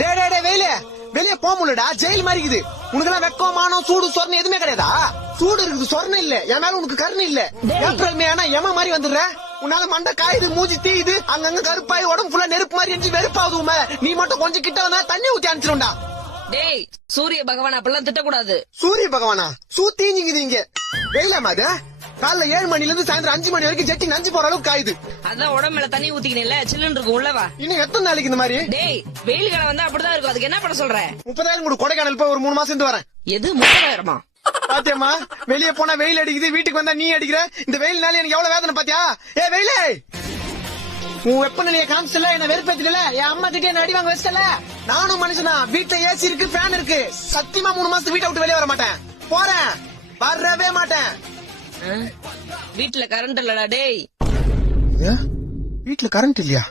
டே டே டே வெயில வெளியே போக முடியலடா, ஜெயில் மாதிரி இருக்குது. உனக்கு வெக்கம் மானம் சூடு சொர்ணம் எதுவுமே கிடையாதா? சூடு இருக்குது, சொர்ணம் இல்ல. என் மேல உனக்கு கருணை இல்ல. ஏப்ரல் மே ஆனா எம மாதிரி வந்துடுற. உன்னால மண்டை காயுது, மூஞ்சி தீயுது, அங்கங்க கருப்பாய் உடம்பு ஃபுல்லா நெருப்பு மாதிரி எரிஞ்சு வெறுப்பாவது உண்மை. நீ மட்டும் கொஞ்சம் கிட்ட வந்தா தண்ணி ஊத்தி அனுப்பிச்சிடும்டா. டேய் சூரிய பகவான் அப்பெல்லாம் திட்டக்கூடாது. சூரிய பகவானா? சூத்தீஞ்சிங்குது இங்க. வெயிலாமா அது? காலைல 7 மணில இருந்து சாயந்தரம் 5 மணி வரைக்கும் ஜெட்டி நஞ்சு போற அளவுக்கு காயுது. அதான் உடம்புல தண்ணி ஊத்திக்கல சில்லுன்னு இருக்கும் உள்ளவா. இன்னும் எத்தனை நாளைக்கு இந்த மாதிரி? டேய் வெயில் காலம் வந்தா அப்படிதான் இருக்கும். அதுக்கு என்ன பண்ண சொல்ற? 30,000 கூட கொடைக்கானல் போய் ஒரு 3 மாசம் இருந்து வரேன். எது 30,000? பாத்தியம்மா, வெளியே போனா வெயில் அடிக்குது, வீட்டுக்கு வந்தா நீ அடிக்கிற. இந்த வெயில்னால எனக்கு எவ்வளவு வேதனை பாத்தியா? ஏ வெயிலே, உன் வெப்பநிலையை காமிச்சல, என்ன வெறுப்பேத்தில. என் அம்மா கிட்டே என்ன அடி வாங்க வச்சல. நானும் மனுஷனா, வீட்டுல ஏசி இருக்கு, ஃபேன் இருக்கு. சத்தியமா 3 மாசத்துக்கு வீட்டை விட்டு வெளியே வர மாட்டேன். போறேன், வரவே மாட்டேன். வீட்டுல கரண்ட் இல்லடா. டேய் வீட்டுல கரண்ட் இல்லையா?